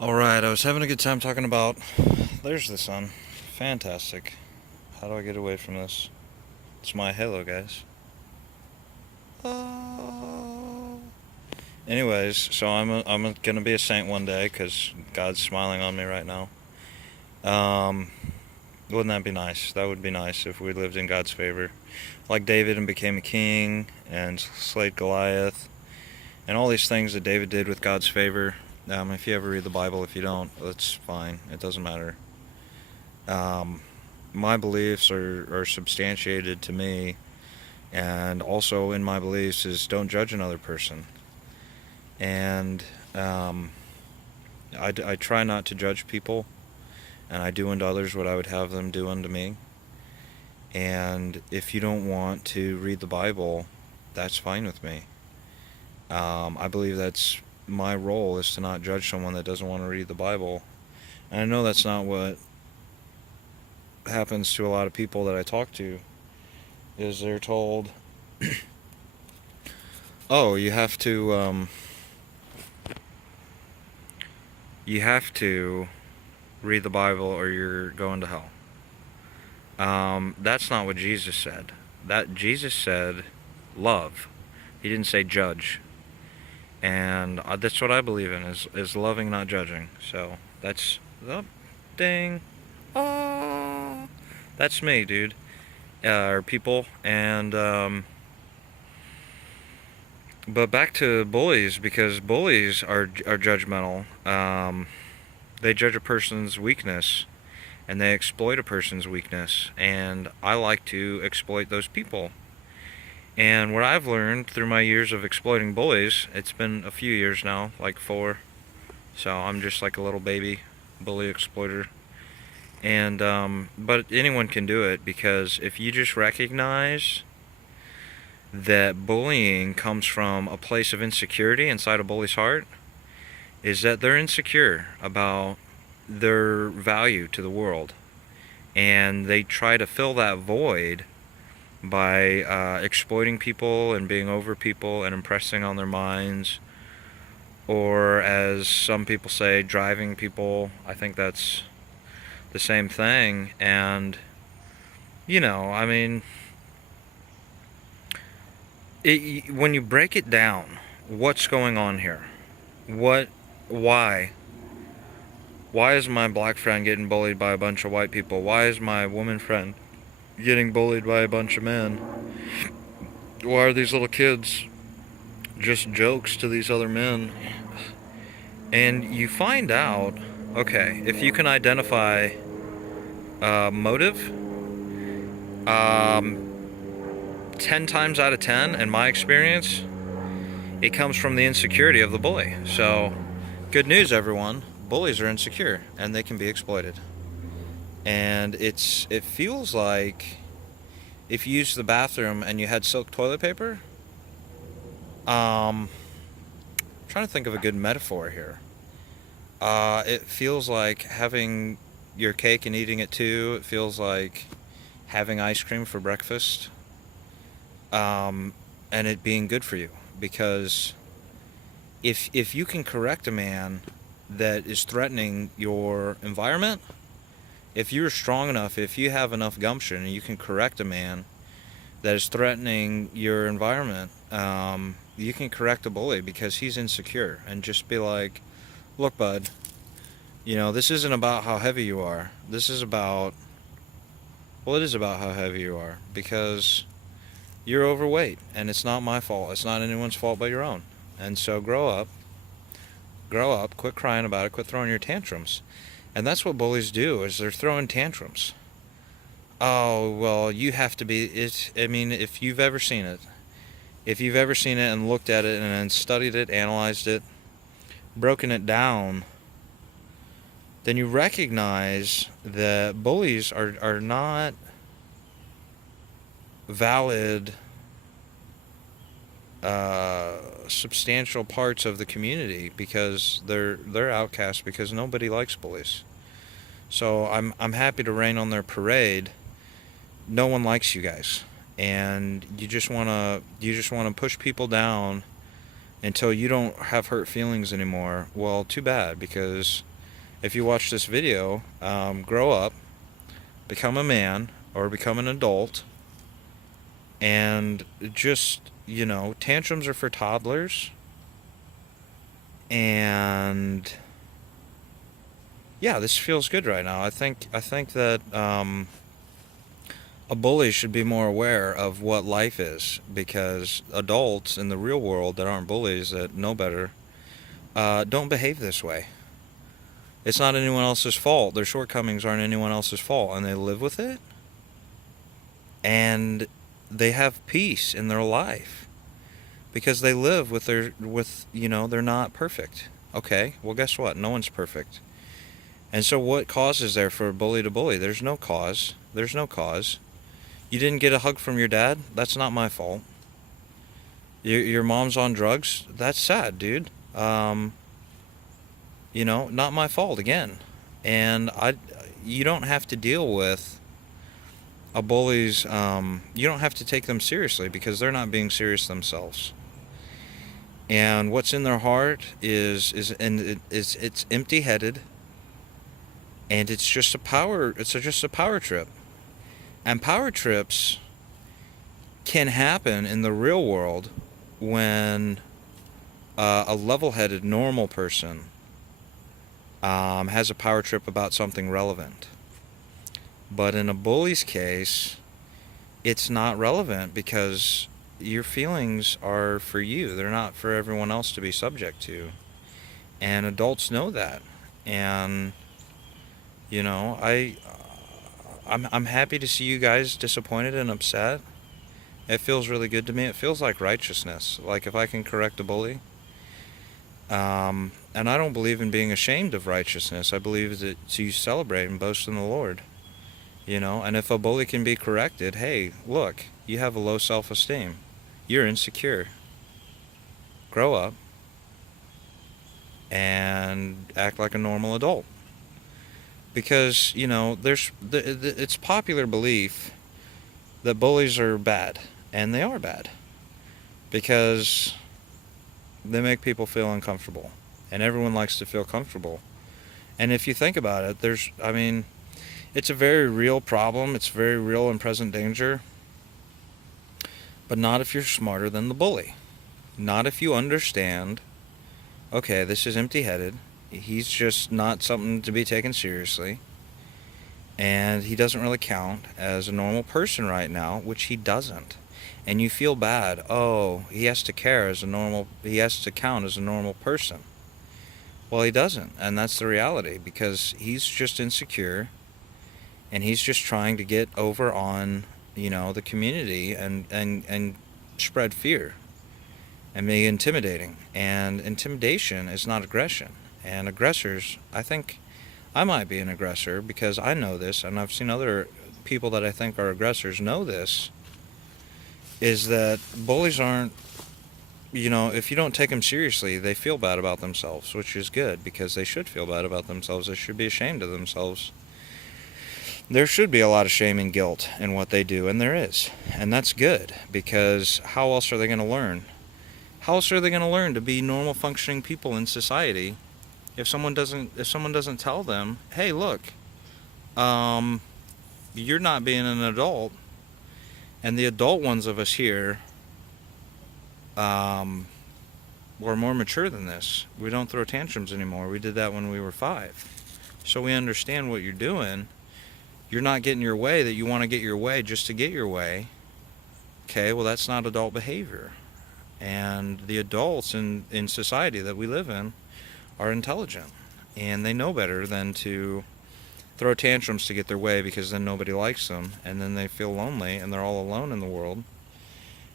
Alright, I was having a good time talking about. There's the sun. Fantastic. How do I get away from this? It's my halo, guys. Oh. Anyways, so I'm gonna be a saint one day because God's smiling on me right now. Um, wouldn't that be nice? That would be nice if we lived in God's favor. Like David and became a king and slayed Goliath and all these things that David did with God's favor. If you ever read the Bible, if you don't, that's fine. It doesn't matter. Um, my beliefs are substantiated to me, and also in my beliefs is don't judge another person. And I try not to judge people, and I do unto others what I would have them do unto me. And if you don't want to read the Bible, that's fine with me. I believe that's my role, is to not judge someone that doesn't want to read the Bible. And I know that's not what happens to a lot of people that I talk to, is they're told, oh, you have to read the Bible or you're going to hell. That's not what Jesus said. That Jesus said love. He didn't say judge. And that's what I believe in, is loving, not judging. So that's, oh, ding, oh, that's me, dude. Or people. And but back to bullies, because bullies are judgmental. They judge a person's weakness, and they exploit a person's weakness, and I like to exploit those people. And what I've learned through my years of exploiting bullies, it's been a few years now, like 4, so I'm just like a little baby bully exploiter. And but anyone can do it, because if you just recognize that bullying comes from a place of insecurity inside a bully's heart, is that they're insecure about their value to the world, and they try to fill that void by exploiting people and being over people and impressing on their minds, or as some people say, driving people. I think that's the same thing. And I mean, when you break it down, what's going on here? Why is my black friend getting bullied by a bunch of white people? Why is my woman friend getting bullied by a bunch of men? Why are these little kids just jokes to these other men? And you find out, okay, if you can identify motive, 10 times out of 10, in my experience, it comes from the insecurity of the bully. So, good news, everyone. Bullies are insecure, and they can be exploited. And it feels like if you used the bathroom and you had silk toilet paper. Trying to think of a good metaphor here. It feels like having your cake and eating it too. It feels like having ice cream for breakfast, and it being good for you. Because if you can correct a man that is threatening your environment, if you're strong enough, if you have enough gumption, and you can correct a man that is threatening your environment, you can correct a bully because he's insecure, and just be like, look, bud, this isn't about how heavy you are. This is about, well, it is about how heavy you are, because you're overweight, and it's not my fault. It's not anyone's fault but your own. And so grow up, quit crying about it, quit throwing your tantrums. And that's what bullies do, is they're throwing tantrums. Oh, well, you have to be, if you've ever seen it, and looked at it and then studied it, analyzed it, broken it down, then you recognize that bullies are not valid, substantial parts of the community, because they're outcasts, because nobody likes bullies. So I'm happy to rain on their parade. No one likes you guys, and you just wanna push people down until you don't have hurt feelings anymore, well, too bad, because if you watch this video, grow up, become a man or become an adult, and just, tantrums are for toddlers. And yeah, this feels good right now. I think that a bully should be more aware of what life is, because adults in the real world that aren't bullies, that know better, don't behave this way. It's not anyone else's fault. Their shortcomings aren't anyone else's fault, and they live with it, and they have peace in their life because they live with they're not perfect. Okay, well, guess what? No one's perfect. And so what cause is there for a bully to bully? There's no cause. There's no cause. You didn't get a hug from your dad? That's not my fault. Your mom's on drugs? That's sad, dude. Not my fault again. And you don't have to deal with a bully's, you don't have to take them seriously, because they're not being serious themselves. And what's in their heart is it's empty-headed, and it's just a power trip. And power trips can happen in the real world when a level-headed, normal person has a power trip about something relevant. But in a bully's case, it's not relevant, because your feelings are for you. They're not for everyone else to be subject to. And adults know that. And, I'm happy to see you guys disappointed and upset. It feels really good to me. It feels like righteousness. Like, if I can correct a bully. And I don't believe in being ashamed of righteousness. I believe that you celebrate and boast in the Lord. And if a bully can be corrected, hey, look, you have a low self-esteem. You're insecure. Grow up and act like a normal adult. Because, it's popular belief that bullies are bad, and they are bad, because they make people feel uncomfortable, and everyone likes to feel comfortable. And if you think about it, it's a very real problem. It's very real and present danger, but not if you're smarter than the bully. Not if you understand, okay, this is empty-headed. He's just not something to be taken seriously. And he doesn't really count as a normal person right now, which he doesn't. And you feel bad. Oh, he has to he has to count as a normal person. Well, he doesn't. And that's the reality, because he's just insecure, and he's just trying to get over on, the community and spread fear and be intimidating. And intimidation is not aggression. And aggressors, I think I might be an aggressor, because I know this, and I've seen other people that I think are aggressors know this, is that bullies aren't, if you don't take them seriously, they feel bad about themselves, which is good, because they should feel bad about themselves. They should be ashamed of themselves. There should be a lot of shame and guilt in what they do, and there is. And that's good, because how else are they going to learn? How else are they going to learn to be normal functioning people in society if someone doesn't tell them, hey, look, you're not being an adult, and the adult ones of us here, we're more mature than this. We don't throw tantrums anymore. We did that when we were 5. So we understand what you're doing. You're not getting your way that you want to get your way just to get your way. Okay, well, that's not adult behavior. And the adults in society that we live in are intelligent, and they know better than to throw tantrums to get their way, because then nobody likes them, and then they feel lonely, and they're all alone in the world.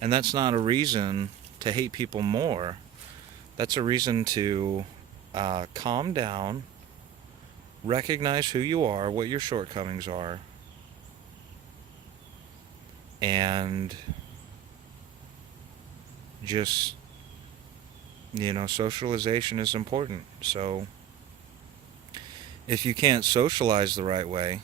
And that's not a reason to hate people more. That's a reason to calm down, recognize who you are, what your shortcomings are, and just, socialization is important. So if you can't socialize the right way,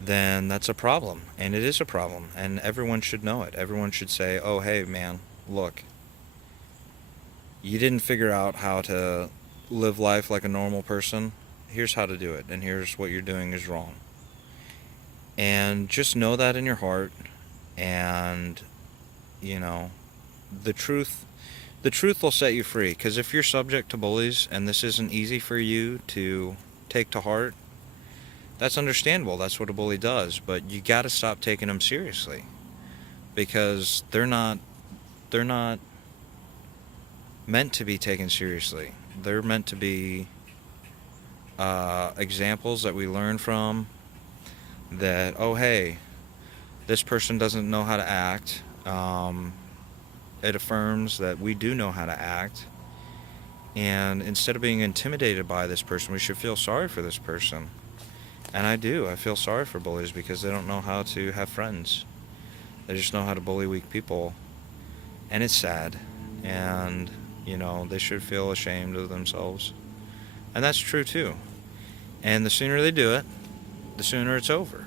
then that's a problem. And it is a problem. And everyone should know it. Everyone should say, oh, hey, man, look, you didn't figure out how to live life like a normal person, here's how to do it, and here's what you're doing is wrong. And just know that in your heart, and, you know, the truth the truth will set you free, because if you're subject to bullies and this isn't easy for you to take to heart, that's understandable. That's what a bully does, but you got to stop taking them seriously, because they're not meant to be taken seriously. They're meant to be examples that we learn from, that, oh hey, this person doesn't know how to act. It affirms that we do know how to act, and instead of being intimidated by this person, we should feel sorry for this person. And I do. I feel sorry for bullies, because they don't know how to have friends. They just know how to bully weak people. And it's sad. And, they should feel ashamed of themselves. And that's true too. And the sooner they do it, the sooner it's over.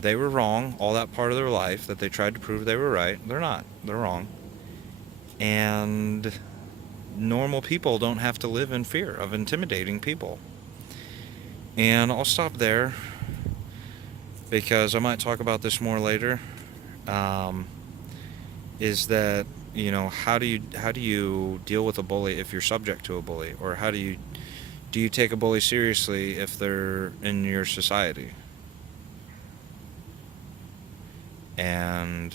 They were wrong all that part of their life that they tried to prove they were right. They're not. They're wrong. And normal people don't have to live in fear of intimidating people. And I'll stop there, because I might talk about this more later. Is that, how do you deal with a bully if you're subject to a bully, or do you take a bully seriously if they're in your society? And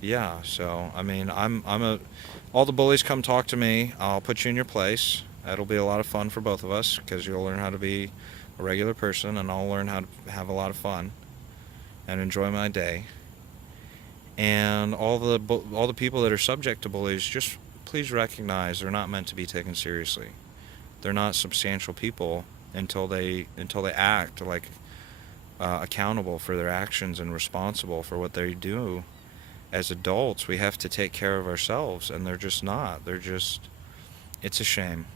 yeah, so I mean, all the bullies come talk to me. I'll put you in your place. That'll be a lot of fun for both of us, because you'll learn how to be a regular person, and I'll learn how to have a lot of fun and enjoy my day. And all the people that are subject to bullies, just please recognize they're not meant to be taken seriously. They're not substantial people until they act like accountable for their actions and responsible for what they do. As adults, we have to take care of ourselves, and they're just not. It's a shame.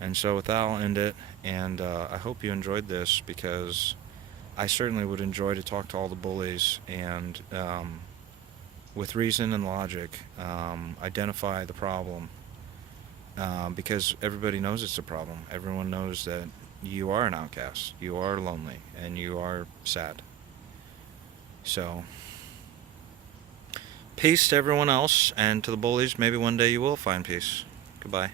And so with that, I'll end it, and I hope you enjoyed this, because I certainly would enjoy to talk to all the bullies, and with reason and logic, identify the problem, because everybody knows it's a problem. Everyone knows that you are an outcast, you are lonely, and you are sad. So, peace to everyone else, and to the bullies, maybe one day you will find peace. Goodbye.